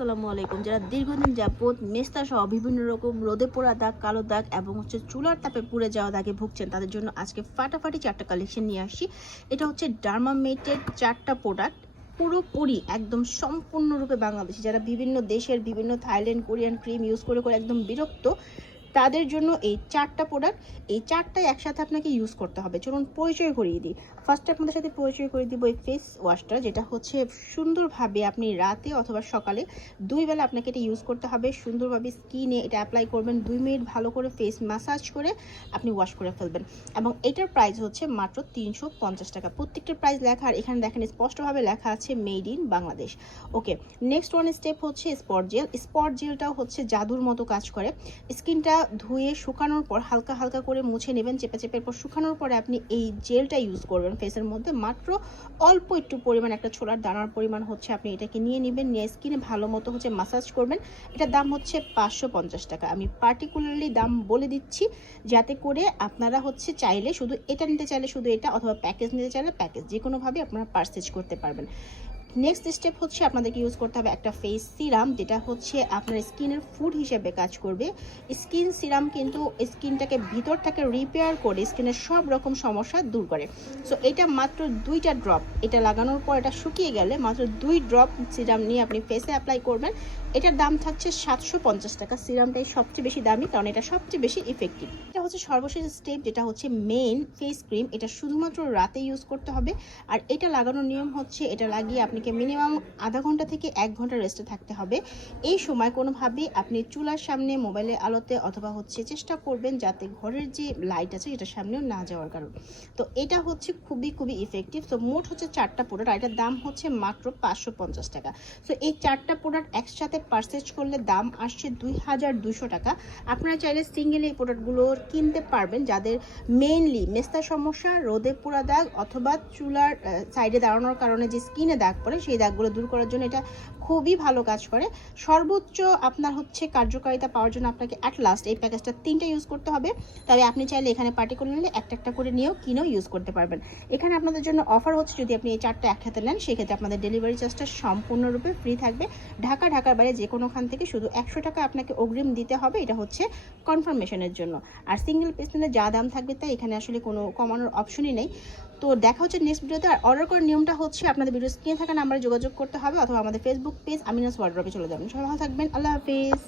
আসসালামু আলাইকুম। যারা দীর্ঘদিন যাবত মেস্তা সহ বিভিন্ন রকম রোদে পোড়া দাগ, কালো দাগ এবং হচ্ছে চুলার তাপে পুড়ে যাওয়া দাগে ভুগছেন, তাদের জন্য আজকে ফাটাফাটি চারটা কালেকশন নিয়ে আসি। এটা হচ্ছে ডার্মামেটের চারটা প্রোডাক্ট পুরোপুরি একদম সম্পূর্ণরূপে বাংলাদেশি। যারা বিভিন্ন দেশের, বিভিন্ন থাইল্যান্ড কোরিয়ান ক্রিম ইউজ করে করে একদম বিরক্ত তাদের জন্য এই চারটা প্রোডাক্ট এই চারটাই একসাথে আপনাকে ইউজ করতে হবে। চলুন পরিচয় করিয়ে দিই। ফার্স্টে আপনাদের সাথে পরিচয় করে দিব এই ফেস ওয়াশটা যেটা হচ্ছে সুন্দরভাবে আপনি রাতে অথবা সকালে দুই বেলা আপনাকে এটা ইউজ করতে হবে। সুন্দরভাবে স্কিনে এটা অ্যাপ্লাই করবেন, দুই মিনিট ভালো করে ফেস ম্যাসাজ করে আপনি ওয়াশ করে ফেলবেন। এবং এটার প্রাইস হচ্ছে মাত্র তিনশো পঞ্চাশ টাকা। প্রত্যেকটার প্রাইস লেখা, আর এখানে দেখেন স্পষ্টভাবে লেখা আছে made in Bangladesh okay next one step হচ্ছে স্পট জেল স্পট জেলটাও হচ্ছে জাদুর মতো কাজ করে। স্কিনটা ধুয়ে শুকানোর পর হালকা হালকা করে মুছে নেবেন, চেপে চেপের পর শুকানোর পরে আপনি এই জেলটা ইউজ করবেন ফেসের মধ্যে। মাত্র অল্প একটু পরিমাণ একটা ছোলার দানার পরিমাণ হচ্ছে আপনি এটাকে নিয়ে নেবেন, নিয়ে স্কিনে ভালো মতো হচ্ছে মাসাজ করবেন। এটার দাম হচ্ছে পাঁচশো পঞ্চাশ টাকা। আমি পার্টিকুলারলি দাম বলে দিচ্ছি যাতে করে আপনারা হচ্ছে চাইলে শুধু এটা নিতে চাইলে শুধু এটা অথবা প্যাকেজ নিতে চাইলে প্যাকেজ যে কোনোভাবে আপনারা পারচেজ করতে পারবেন। নেক্সট স্টেপ হচ্ছে আপনাদেরকে ইউজ করতে হবে একটা ফেস সিরাম যেটা হচ্ছে আপনার স্কিনের ফুড হিসেবে কাজ করবে। স্কিন সিরাম কিন্তু স্কিনটাকে ভিতরটাকে রিপেয়ার করে স্কিনের সব রকম সমস্যা দূর করে। সো এটা মাত্র দুইটা ড্রপ এটা লাগানোর পর এটা শুকিয়ে গেলে মাত্র দুই ড্রপ সিরাম নিয়ে আপনি ফেসে অ্যাপ্লাই করবেন। এটার দাম থাকছে সাতশো পঞ্চাশ টাকা। সিরামটাই সবচেয়ে বেশি দামি, কারণ এটা সবচেয়ে বেশি ইফেক্টিভ এটা হচ্ছে সর্বশেষ স্টেপ যেটা হচ্ছে মেন ফেস ক্রিম এটা শুধুমাত্র রাতে ইউজ করতে হবে। আর এটা লাগানোর নিয়ম হচ্ছে, এটা লাগিয়ে আপনাকে মিনিমাম আধা ঘণ্টা থেকে এক ঘণ্টা রেস্টে থাকতে হবে। এই সময় কোনোভাবেই আপনি চুলার সামনে মোবাইলের আলোতে অথবা হচ্ছে চেষ্টা করবেন যাতে ঘরের যে লাইট আছে এটার সামনেও না যাওয়ার কারণ। তো এটা হচ্ছে খুবই খুবই ইফেক্টিভ তো মোট হচ্ছে চারটা প্রোডাক্ট আর এটার দাম হচ্ছে মাত্র পাঁচশো পঞ্চাশ টাকা। সো এই চারটা প্রোডাক্ট একসাথে পারচেজ করলে দাম আসছে দুই হাজার দুশো টাকা। আপনারা চাইলে সিঙ্গেল এই প্রোডাক্টগুলো কিনতে পারবেন যাদের মেইনলি মেস্তা সমস্যা, রোদে পোড়া দাগ অথবা চুলার সাইডে দাঁড়ানোর কারণে যে স্কিনে দাগ পড়ে সেই দাগগুলো দূর করার জন্য এটা খুবই ভালো কাজ করে। সর্বোচ্চ আপনার হচ্ছে কার্যকারিতা পাওয়ার জন্য আপনাকে অ্যাট লাস্ট এই প্যাকেজটা তিনটা ইউজ করতে হবে। তবে আপনি চাইলে এখানে পার্টিকুলারলি একটা একটা করে নিয়েও কিনেও ইউজ করতে পারবেন। এখানে আপনাদের জন্য অফার হচ্ছে যদি আপনি এই চারটা একসাথে নেন, সেক্ষেত্রে আপনাদের ডেলিভারি চার্জটা সম্পূর্ণরূপে ফ্রি থাকবে। ঢাকা, ঢাকার বাইরে যে কোনোখান থেকে শুধু একশো টাকা আপনাকে অগ্রিম দিতে হবে, এটা হচ্ছে কনফার্মেশনের জন্য। আর সিঙ্গেল পিস নিলে যা দাম থাকবে তাই এখানে আসলে কোনো কমানোর অপশনই নেই। তো দেখা হচ্ছে নেক্সট ভিডিওতে আর অর্ডার করার নিয়মটা হচ্ছে আপনাদের ভিডিও স্ক্রিনে থাকা নাম্বারে যোগাযোগ করতে হবে অথবা আমাদের ফেসবুক পেজ আমিনাস ওয়ার্ড্রপে চলে যাবেন। সবাই ভালো থাকবেন। আল্লাহ হাফিজ।